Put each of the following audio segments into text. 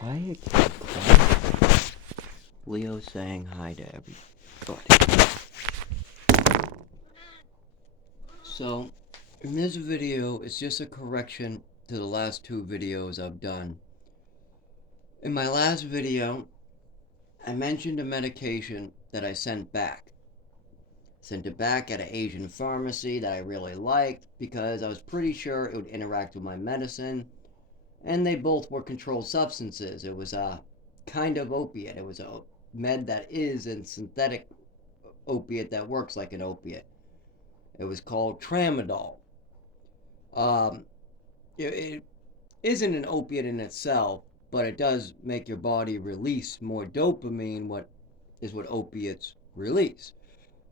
Quiet, quiet. Leo saying hi to everybody. So, in this video, it's just a correction to the last two videos I've done. In my last video, I mentioned a medication that I sent back. Sent it back at an Asian pharmacy that I really liked because I was pretty sure it would interact with my medicine, and they both were controlled substances. It was a kind of opiate. It was a med that is a synthetic opiate that works like an opiate. It was called tramadol. Um, it isn't an opiate in itself, but it does make your body release more dopamine, what opiates release.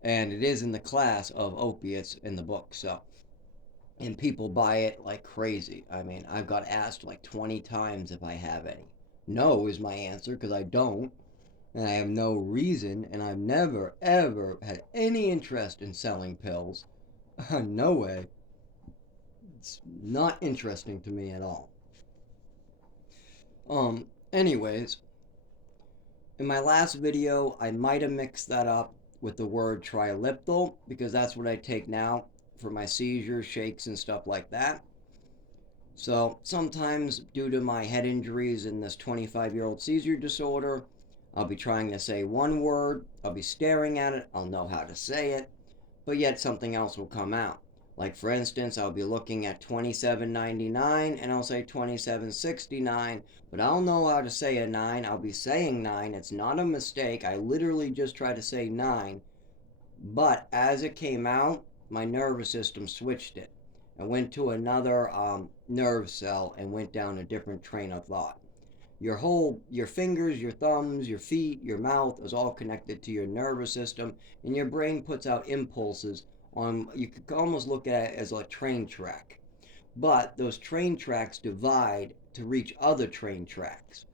And it is in the class of opiates in the book. So, and people buy it like crazy. I mean, I've got asked like 20 times if I have any. No is my answer because I don't. And I have no reason, and I've never ever had any interest in selling pills. No way. It's not interesting to me at all. Anyways, in my last video, I might have mixed that up with the word triliptal because that's what I take now for my seizures, shakes, and stuff like that. So sometimes, due to my head injuries and this 25-year-old seizure disorder, I'll be trying to say one word, I'll be staring at it, I'll know how to say it, but yet something else will come out. Like for instance, I'll be looking at 27.99 and I'll say 27.69, but I'll know how to say a 9. I'll be saying 9. It's not a mistake. I literally just tried to say 9. But as it came out, my nervous system switched it. I went to another nerve cell and went down a different train of thought. Your fingers, your thumbs, your feet, your mouth is all connected to your nervous system, and your brain puts out impulses on, you could almost look at it as a train track. But those train tracks divide to reach other train tracks.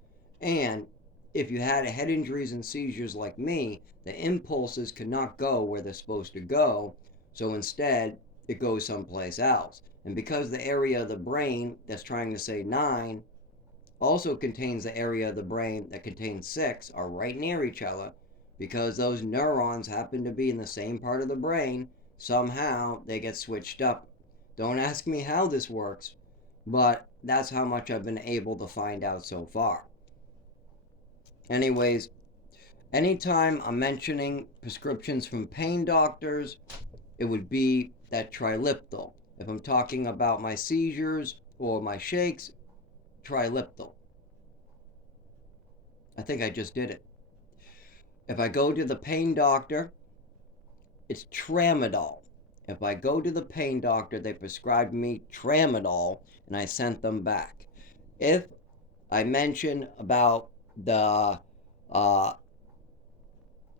And if you had head injuries and seizures like me, the impulses cannot go where they're supposed to go, so instead it goes someplace else. And because the area of the brain that's trying to say 9 also contains the area of the brain that contains 6 are right near each other, because those neurons happen to be in the same part of the brain, somehow they get switched up. Don't ask me how this works, but that's how much I've been able to find out so far. Anyways, anytime I'm mentioning prescriptions from pain doctors, it would be that triliptal. If I'm talking about my seizures or my shakes, triliptal. I think I just did it. If I go to the pain doctor, it's tramadol. If I go to the pain doctor, they prescribed me tramadol and I sent them back. If I mention about the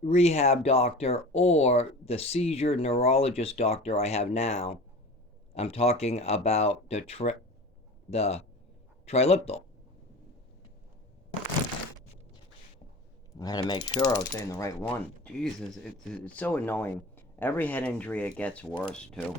rehab doctor or the seizure neurologist doctor I have now, I'm talking about the triliptal. I had to make sure I was saying the right one. Jesus, it's so annoying. Every head injury, it gets worse, too.